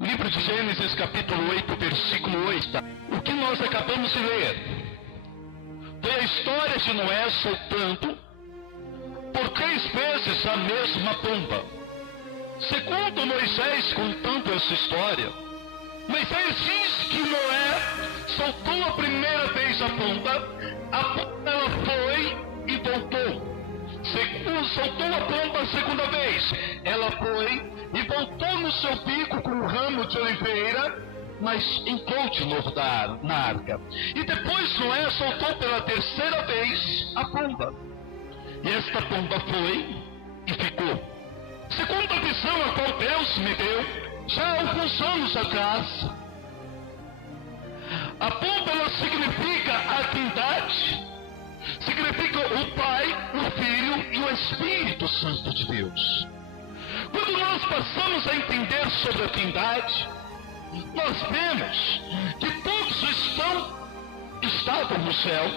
Livro de Gênesis, capítulo 8, versículo 8. O que nós acabamos de ler foi a história de Noé soltando por 3 vezes a mesma pomba. Segundo Moisés contando essa história, Moisés diz que Noé soltou a primeira vez a pomba ela foi e voltou. Soltou a pomba a segunda vez, ela foi e voltou no seu bico com um ramo de oliveira, mas entrou de novo na arca. E depois Noé soltou pela terceira vez a pomba, e esta pomba foi e ficou. Segundo a visão a qual Deus me deu, já há alguns anos atrás, a pomba ela significa a Trindade, significa o Pai, o Filho e o Espírito Santo de Deus. Quando nós passamos a entender sobre a Trindade, nós vemos que todos estavam no céu,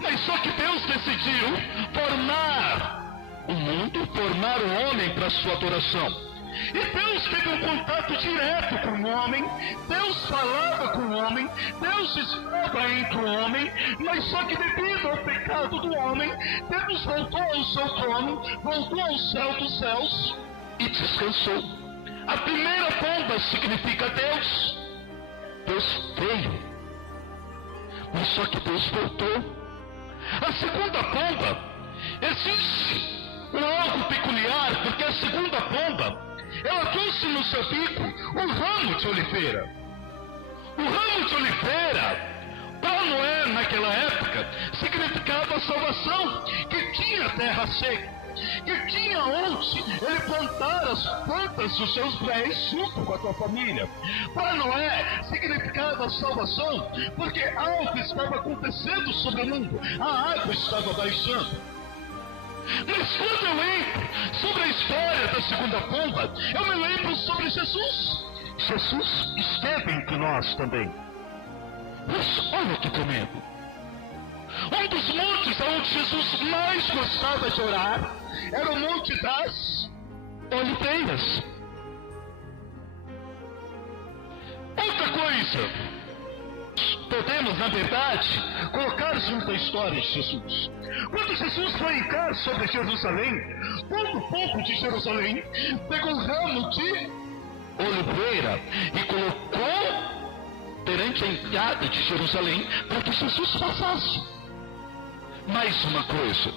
mas só que Deus decidiu formar o mundo, formar o homem para a sua adoração. E Deus teve um contato direto com o homem, Deus falava com o homem, Deus estava entre o homem, mas só que devido ao pecado do homem, Deus voltou ao seu trono, voltou ao céu dos céus e descansou. A primeira pomba significa Deus. Deus veio, mas só que Deus voltou. A segunda pomba, existe algo peculiar, porque a segunda pomba, ela trouxe no seu bico um ramo de oliveira. O ramo de oliveira, para Noé naquela época, significava salvação, que tinha terra seca, que tinha onde ele plantar as plantas dos seus bens junto com a sua família. Para Noé significava salvação, porque algo estava acontecendo sobre o mundo, a água estava baixando. Mas quando eu lembro sobre a história da segunda pomba, eu me lembro sobre Jesus. Jesus esteve entre nós também. Mas olha que tremendo. Um dos montes onde Jesus mais gostava de orar era o Monte das Oliveiras. Outra coisa, podemos, na verdade, colocar junto a história de Jesus. Quando Jesus foi entrar sobre Jerusalém, pouco de Jerusalém, pegou um ramo de oliveira e colocou perante a entrada de Jerusalém para que Jesus passasse. Mais uma coisa,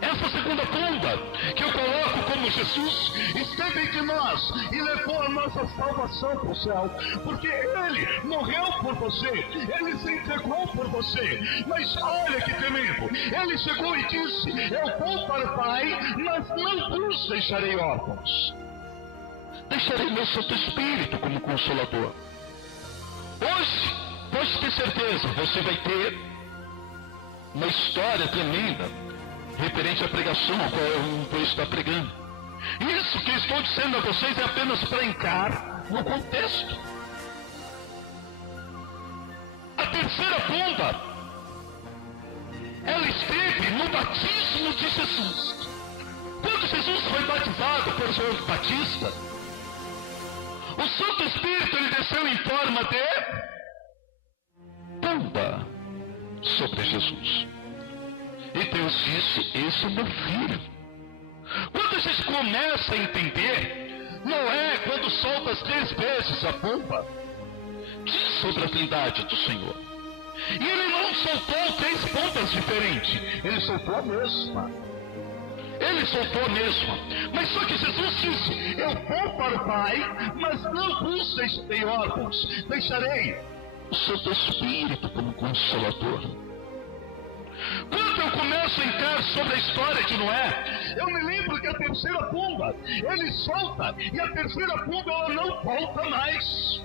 essa segunda pomba que eu coloco como Jesus esteve entre nós e levou a nossa salvação para o céu, porque Ele morreu por você, Ele se entregou por você. Mas olha que tremendo, Ele chegou e disse: eu vou para o Pai, mas não vos deixarei órfãos, deixarei meu Santo Espírito como Consolador. Hoje, pode ter certeza, você vai ter uma história tremenda referente à pregação a qual eu vou estar pregando. Isso que estou dizendo a vocês é apenas para entrar no contexto. A terceira pomba, ela esteve no batismo de Jesus. Quando Jesus foi batizado por João Batista, o Santo Espírito ele desceu em forma de pomba sobre Jesus. E Deus disse: esse é meu filho. Quando a gente começa a entender, Noé, quando solta as 3 vezes a pomba, diz sobre a Trindade do Senhor. E ele não soltou 3 pombas diferentes, ele soltou a mesma. Ele soltou a mesma. Mas só que Jesus disse: eu vou para o Pai, mas não vos deixarei órfãos, deixarei o Santo Espírito como Consolador. Quando eu começo a entrar sobre a história de Noé, eu me lembro que a terceira pomba, ele solta, e a terceira pomba ela não volta mais.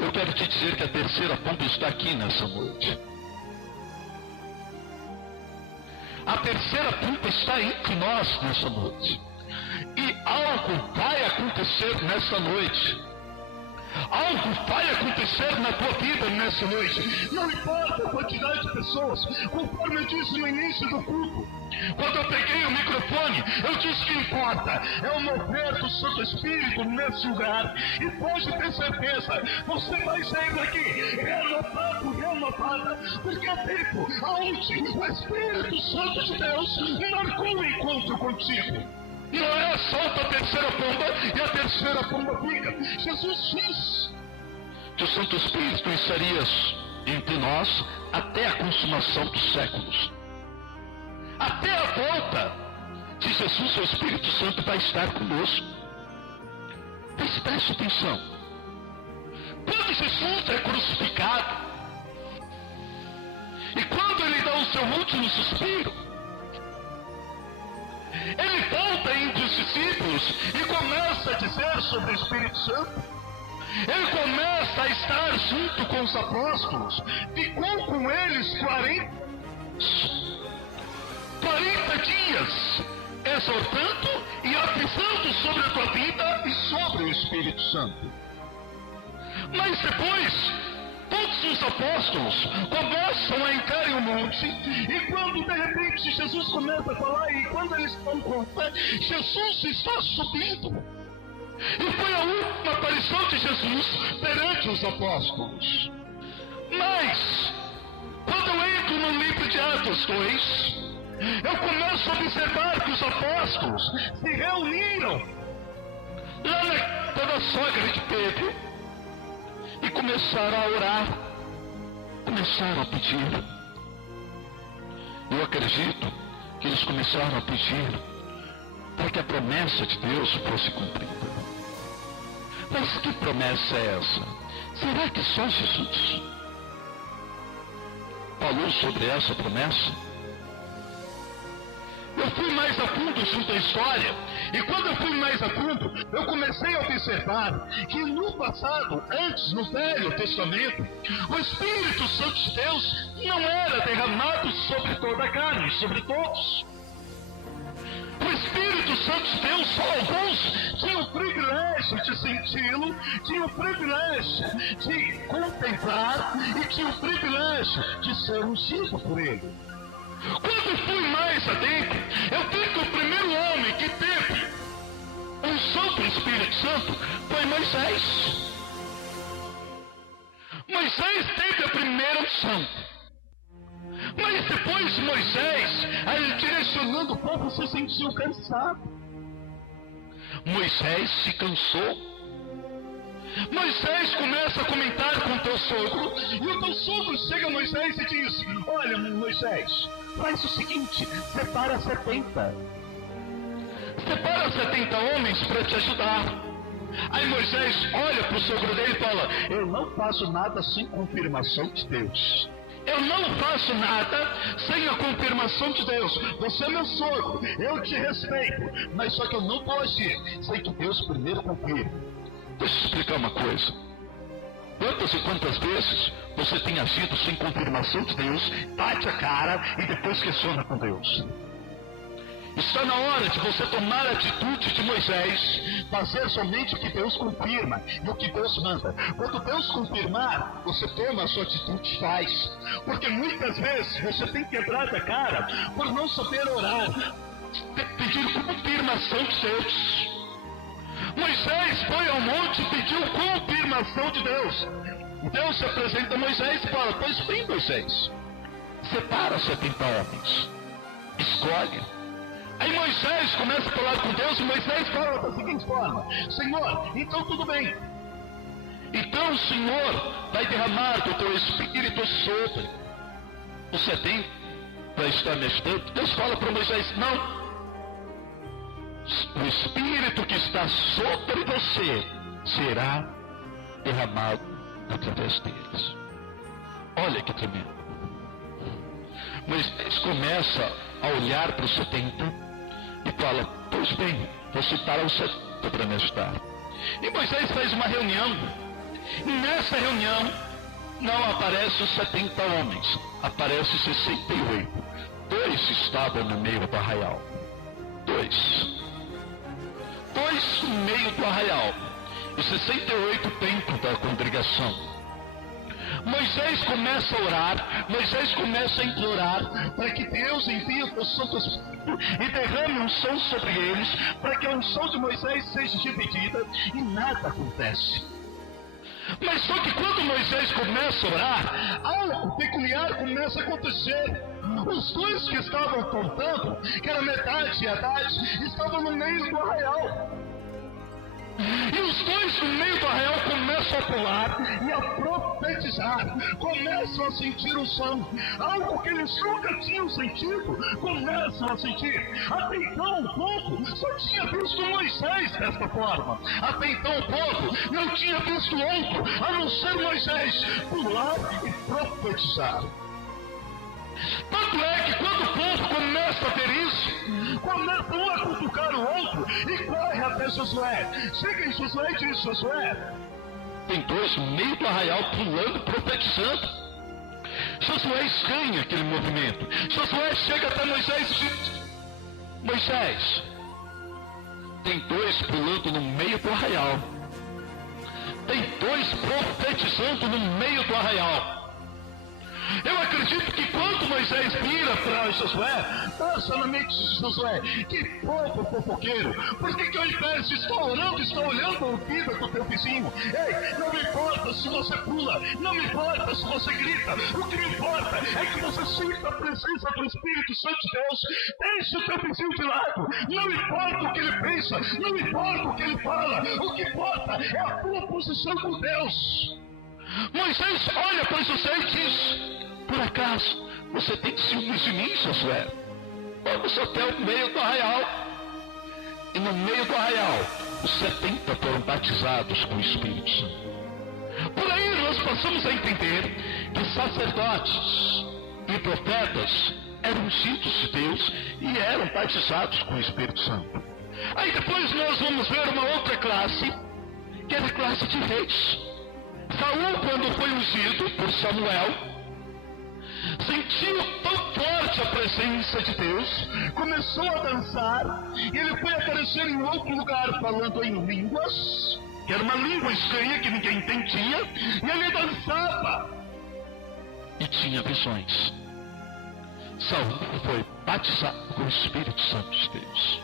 Eu quero te dizer que a terceira pomba está aqui nessa noite. A terceira pomba está entre nós nessa noite. E algo vai acontecer nessa noite. Algo vai acontecer na tua vida nessa noite. Não importa a quantidade de pessoas, conforme eu disse no início do culto. Quando eu peguei o microfone, eu disse que importa. É o mover do Santo Espírito nesse lugar. E pode ter certeza, você vai sair daqui renovada, porque é tempo onde o Espírito Santo de Deus marcou o encontro contigo. Não é solta a terceira pomba e a terceira pomba fica. Jesus disse que o Santo Espírito estaria entre nós até a consumação dos séculos. Até a volta de Jesus, o Espírito Santo vai estar conosco. Mas preste atenção. Quando Jesus é crucificado, e quando ele dá o seu último suspiro, ele volta entre os discípulos e começa a dizer sobre o Espírito Santo. Ele começa a estar junto com os apóstolos. Ficou com eles 40 dias, exortando e avisando sobre a tua vida e sobre o Espírito Santo. Mas depois, todos os apóstolos começam a entrar em um monte, e quando de repente Jesus começa a falar, e quando eles dão conta, Jesus está subindo. E foi a última aparição de Jesus perante os apóstolos. Mas, quando eu entro no livro de Atos 2, eu começo a observar que os apóstolos se reuniram lá na casa da sogra de Pedro e começaram a orar, começaram a pedir. Eu acredito que eles começaram a pedir para que a promessa de Deus fosse cumprida. Mas que promessa é essa? Será que só Jesus falou sobre essa promessa? Eu fui mais a fundo junto à história, e quando eu fui mais a fundo, eu comecei a observar que no passado, antes, no Velho Testamento, o Espírito Santo de Deus não era derramado sobre toda a carne, sobre todos. O Espírito Santo de Deus, só alguns tinham o privilégio de senti-lo, tinham o privilégio de contemplar e tinham o privilégio de ser ungido por ele. Quando fui mais adentro, eu vi que o primeiro homem que teve unção do Espírito Santo foi Moisés. Moisés teve a primeira unção. Mas depois Moisés, aí direcionando o povo, se sentiu cansado. Moisés se cansou. Moisés começa a comentar com o teu sogro, e o teu sogro chega a Moisés e diz: olha, Moisés, faz o seguinte, separa 70 homens para te ajudar. Aí Moisés olha para o sogro dele e fala: eu não faço nada sem confirmação de Deus. Eu não faço nada sem a confirmação de Deus. Você é meu sogro, eu te respeito, mas só que eu não vou agir sem que Deus primeiro confirme. Deixa eu explicar uma coisa. Quantas e quantas vezes você tem agido sem confirmação de Deus, bate a cara e depois questiona com Deus? Está na hora de você tomar a atitude de Moisés, fazer somente o que Deus confirma e o que Deus manda. Quando Deus confirmar, você toma a sua atitude e faz. Porque muitas vezes você tem quebrado a cara por não saber orar, pedir confirmação de Deus. Moisés foi ao monte e pediu confirmação de Deus. Deus se apresenta a Moisés e fala: pois bem, Moisés, separa 70 homens, escolhe. Aí Moisés começa a falar com Deus, e Moisés fala da seguinte forma: Senhor, então tudo bem. Então o Senhor vai derramar do teu Espírito sobre os 70 para estar mestrando. Deus fala para Moisés: não. O Espírito que está sobre você será derramado através deles. Olha que tremendo. Moisés começa a olhar para os 70 e fala: pois bem, vou citar os 70 para me ajudar. E Moisés faz uma reunião, e nessa reunião não aparecem os 70 homens, aparecem 68. 2 estavam no meio do arraial. 2 no meio do arraial. os 68 templos da congregação, Moisés começa a orar, Moisés começa a implorar para que Deus envie o seu Santo Espírito e derrame unção sobre eles, para que a unção de Moisés seja dividida, e nada acontece. Mas só que quando Moisés começa a orar, algo peculiar começa a acontecer. Os dois que estavam contando, que era Medade e Haddad, estavam no meio do arraial. E os dois no meio do arraial começam a pular e a profetizar, começam a sentir o som, algo que eles nunca tinham sentido, começam a sentir. Até então o povo só tinha visto Moisés desta forma, até então o povo não tinha visto outro, a não ser Moisés, pular e profetizar. Tanto é que quando o povo começa a ver isso, começa um a cutucar o outro e corre até Josué. Chega em Josué e diz: Josué, tem dois no meio do arraial pulando, profetizando. Josué estranha aquele movimento. Josué chega até Moisés e diz: Moisés, tem dois pulando no meio do arraial. Tem dois profetizando no meio do arraial. Eu acredito que quando Moisés vira para Josué, passa na mente de Josué: que povo fofoqueiro, por que ao invés de estar orando, está olhando a vida do teu vizinho? Ei, não me importa se você pula, não me importa se você grita, o que me importa é que você sinta a presença do Espírito Santo de Deus. Deixe o teu vizinho de lado, não importa o que ele pensa, não importa o que ele fala, o que importa é a tua posição com Deus. Moisés olha para Josué e diz: por acaso você tem ciúmes de mim, Josué? Vamos até o meio do arraial. E no meio do arraial, os 70 foram batizados com o Espírito Santo. Por aí nós passamos a entender que sacerdotes e profetas eram ungidos de Deus e eram batizados com o Espírito Santo. Aí depois nós vamos ver uma outra classe, que era a classe de reis. Saul, quando foi ungido por Samuel, sentiu tão forte a presença de Deus, começou a dançar, e ele foi aparecer em outro lugar falando em línguas, que era uma língua estranha que ninguém entendia, e ele dançava e tinha visões. Saul foi batizado com o Espírito Santo de Deus.